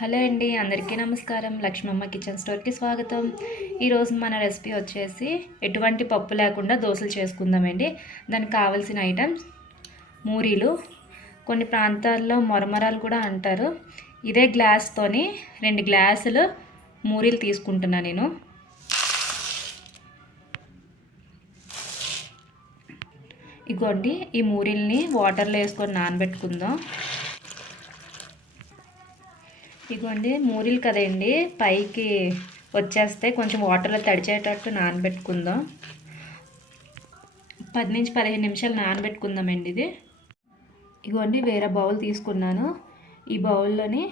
Hello అండి అందరికీ నమస్కారం. లక్ష్మమ్మ కిచెన్ స్టోర్కి స్వాగతం. ఈరోజు మన రెసిపీ వచ్చేసి ఎటువంటి పప్పు లేకుండా దోశలు చేసుకుందామండి. దానికి కావాల్సిన ఐటమ్స్ మూరీలు. కొన్ని ప్రాంతాల్లో మొరమరాలు కూడా అంటారు. ఇదే గ్లాస్తోని రెండు గ్లాసులు మూరీలు తీసుకుంటున్నా నేను. ఇగోండి ఈ మూరీల్ని వాటర్లో వేసుకొని నానబెట్టుకుందాం. ఇగోండి మూరీలు కదండి. పైకి వచ్చేస్తే కొంచెం వాటర్లో తడిచేటట్టు నానబెట్టుకుందాం. పది నుంచి పదిహేను నిమిషాలు నానబెట్టుకుందామండి ఇది. ఇగోండి వేరే బౌల్ తీసుకున్నాను. ఈ బౌల్లోని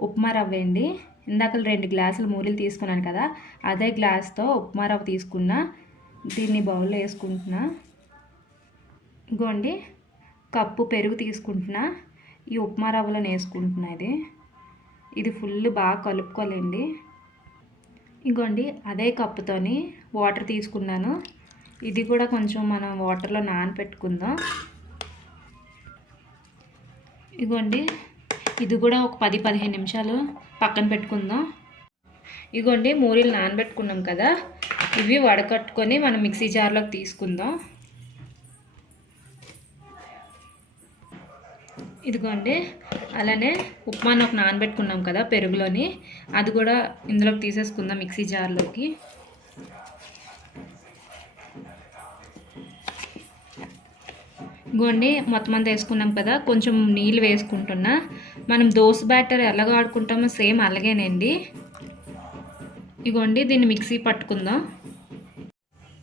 ఉప్మా రవ్వ అండి. ఇందాక రెండు గ్లాసులు మూరీలు తీసుకున్నాను కదా అదే గ్లాస్తో ఉప్మా రవ్వ తీసుకున్నా. దీన్ని బౌల్లో వేసుకుంటున్నా. ఇగోండి కప్పు పెరుగు తీసుకుంటున్నా. ఈ ఉప్మా రవ్వలో వేసుకుంటున్నా ఇది. ఇది ఫుల్ బాగా కలుపుకోలేండి ఇగోండి అదే కప్పుతోని వాటర్ తీసుకున్నాను. ఇది కూడా కొంచెం మనం వాటర్లో నానపెట్టుకుందాం. ఇగోండి ఇది కూడా ఒక పది పదిహేను నిమిషాలు పక్కన పెట్టుకుందాం. ఇగోండి మూరీలు నానబెట్టుకున్నాం కదా ఇవి వడకట్టుకొని మనం మిక్సీ జార్లోకి తీసుకుందాం. ఇదిగోండి అలానే ఉప్మాను ఒక నానబెట్టుకున్నాం కదా పెరుగులోని. అది కూడా ఇందులోకి తీసేసుకుందాం మిక్సీ జార్లోకి. ఇగోండి మొత్తం అంతా వేసుకున్నాం కదా కొంచెం నీళ్ళు వేసుకుంటున్నా. మనం దోశ బ్యాటర్ ఎలాగ ఆడుకుంటామో సేమ్ అలాగేనండి. ఇగోండి దీన్ని మిక్సీ పట్టుకుందాం.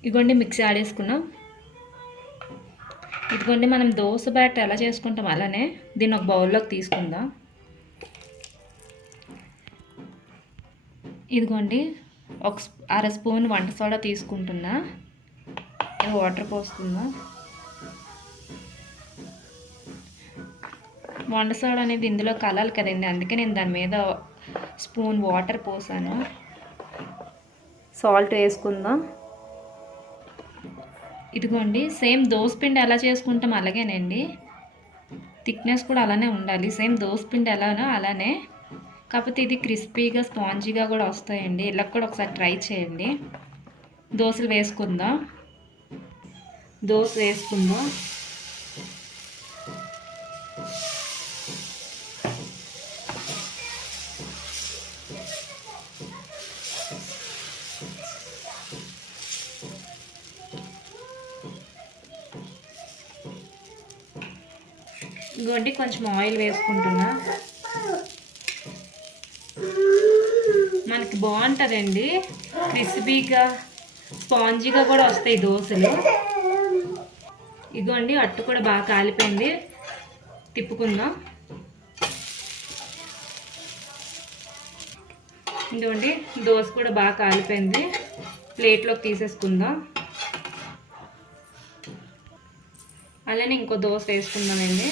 ఇగోండి మిక్సీ ఆడేసుకున్నాం. ఇదిగోండి మనం దోశ బ్యాటర్ ఎలా చేసుకుంటాం అలానే దీన్ని ఒక బౌల్లోకి తీసుకుందాం. ఇదిగోండి ఒక అర స్పూన్ వంట సోడా తీసుకుంటున్నా. ఇది వాటర్ పోస్తుందా వంట సోడా అనేది ఇందులో కలాలి కదండి అందుకే నేను దాని మీద స్పూన్ వాటర్ పోసాను. సాల్ట్ వేసుకుందాం. ఇదిగోండి సేమ్ పిండి ఎలా చేసుకుంటాం అలాగేనండి. థిక్నెస్ కూడా అలానే ఉండాలి. సేమ్ పిండి ఎలానో అలానే. కాకపోతే ఇది క్రిస్పీగా స్పాంజీగా కూడా వస్తాయండి. ఇలా కూడా ఒకసారి ట్రై చేయండి. దోశలు వేసుకుందాం. దోశ వేసుకుందాం. ఇంకోటి కొంచెం ఆయిల్ వేసుకుంటున్నా. మనకి బాగుంటుందండి. క్రిస్పీగా స్పాంజీగా కూడా వస్తాయి దోశలు. ఇగోండి అట్టు కూడా బాగా కాలిపోయింది. తిప్పుకుందాం. ఇదిగోండి దోశ కూడా బాగా కాలిపోయింది. ప్లేట్లోకి తీసేసుకుందాం. అలానే ఇంకో దోశ వేసుకుందామండి.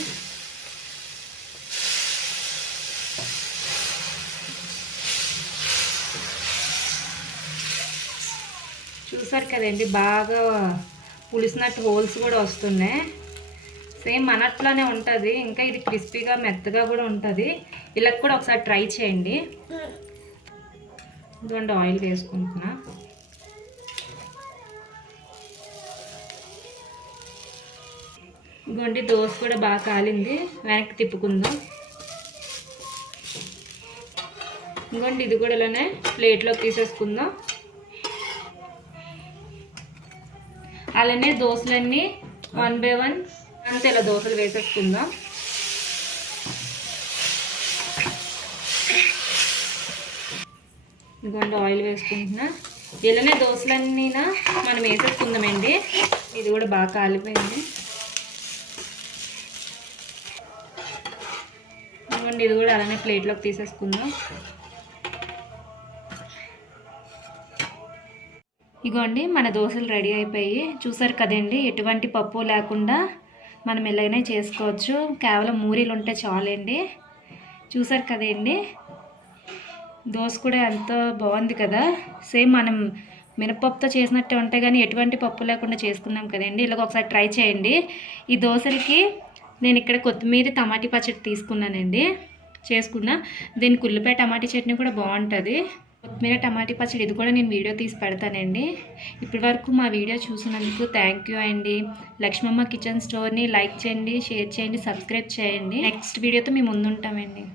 చూసారు కదండి బాగా పులిసినట్టు హోల్స్ కూడా వస్తున్నాయి. సేమ్ మనట్లోనే ఉంటుంది ఇంకా ఇది క్రిస్పీగా మెత్తగా కూడా ఉంటుంది. ఇలా కూడా ఒకసారి ట్రై చేయండి. ఇదిగోండి ఆయిల్ వేసుకుంటున్నా. ఇదిగోండి దోశ కూడా బాగా కాలింది వెనక్కి తిప్పుకుందాం. ఇంకోండి ఇది కూడా ఇలానే ప్లేట్లోకి తీసేసుకుందాం. అలానే దోశలన్నీ వన్ బై వన్ అంతే ఇలా దోశలు వేసేసుకుందాం. ఇదిగోండి ఆయిల్ వేసుకుంటున్నా. ఇలానే దోశలన్నీనా మనం వేసేసుకుందామండి. ఇది కూడా బాగా కాలిపోయింది. ఇదిగోండి ఇది కూడా అలానే ప్లేట్లోకి తీసేసుకుందాం. ఇగోండి మన దోశలు రెడీ అయిపోయి చూసారు కదండి ఎటువంటి పప్పు లేకుండా మనం ఎలాగైనా చేసుకోవచ్చు. కేవలం మూరీలు ఉంటే చాలండి. చూసారు కదండి దోశ కూడా ఎంతో బాగుంది కదా. సేమ్ మనం మినపప్పుతో చేసినట్టే ఉంటాయి కానీ ఎటువంటి పప్పు లేకుండా చేసుకున్నాం కదండి. ఇలాగ ఒకసారి ట్రై చేయండి. ఈ దోశలకి నేను ఇక్కడ కొత్తిమీర టమాటీ పచ్చడి తీసుకున్నానండి. చేసుకున్న. దీనికి ఉల్లిపాయ టమాటీ చట్నీ కూడా బాగుంటుంది. కొత్తిమీర టమాటీ పచ్చడి ఇది కూడా నేను వీడియో తీసి పెడతానండి. ఇప్పటి వరకు మా వీడియో చూసినందుకు థ్యాంక్ యూ అండి. లక్ష్మమ్మ కిచెన్ స్టోర్ని లైక్ చేయండి షేర్ చేయండి సబ్స్క్రైబ్ చేయండి. నెక్స్ట్ వీడియోతో మేము ముందుంటామండి.